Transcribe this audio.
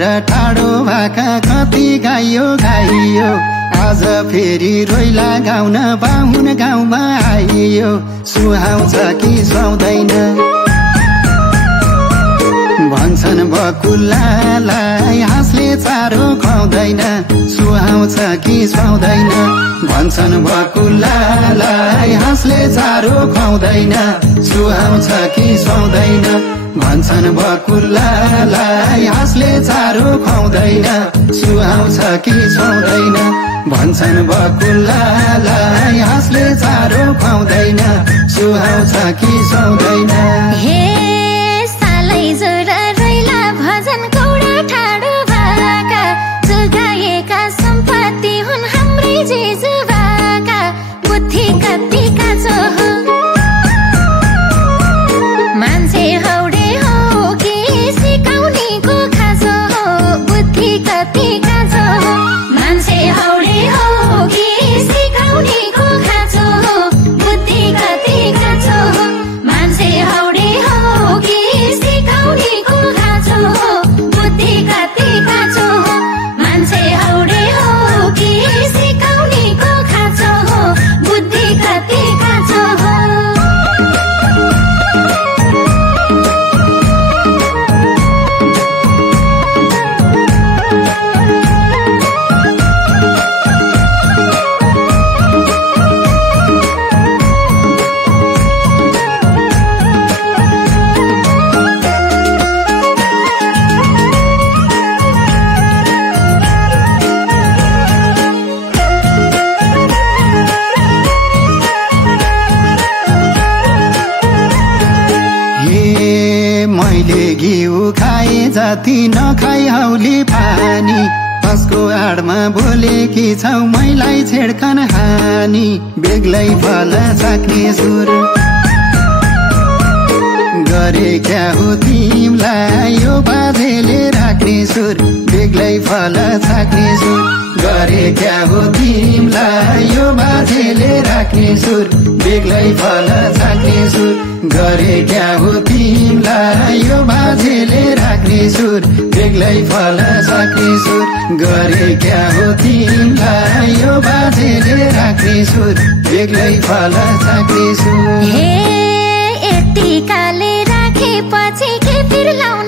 र टाढो भाका कति गाइयो गाइयो आज फेरि रोइला गाउन बाहुन गाउँमा आइयो सुहाउँछ कि सुहाउँदैन भन्छन् बकुल्लालाई हाँसले चारो खुवाउँदैन सुहाउँछ कि सुहाउँदैन भन्छन् बकुल्लालाई हाँसले चारो खुवाउँदैन सुहाउँछ कि सुहाउँदैन भन्छन् बकुल्लालाई हाँसले चारो खुवाउँदैन सुहाउँछ कि सुहाउँदैन भन्छन् बकुल्लालाई हाँसले चारो खुवाउँदैन सुहाउँछ कि सुहाउँदैन हे सालै जोरा रैला भजन कौडा ठाडो भाका जोगाएका सम्पत्ति हुन् हाम्रै जेजुबाका बुद्धि कति काँचो हो मान्छे हौडे हो कि सिकाउनेको खाँचो हो बुद्धि कति काँचो हो मान्छे हौडे हो कि सिकाउनेको खाँचो हो बुद्धि कति काँचो हो मान्छे हौडे हो कि सिकाउनेको खाँचो हो बुद्धि कति काँचो हो मान्छे हौडे हो कि सिकाउनेको खाँचो हो बुद्धि कति काँचो हो घिउ खाए जति नखाई हौली पानी कसको आडमा बोलेकी छौ मैलाई छेड्कन हानी बेग्लै फल चाख्ने सुर गरे क्या हो तिमलाई यो बाजेले राख्ने सुर बेग्लै फल चाख्ने सुर गरे क्या हो तिमलाई यो बाजेले राख्ने सुर बेग्लै फल चाख्ने सुर गरे क्या हो तिमलाई यो बाजेले राख्ने सुर बेग्लै फल चाख्ने सुर गरे क्या हो तिमलाई यो बाजेले राख्ने सुर बेग्लै फल चाख्ने सुर हे यतिकाले राखेपछि के फिर लाउ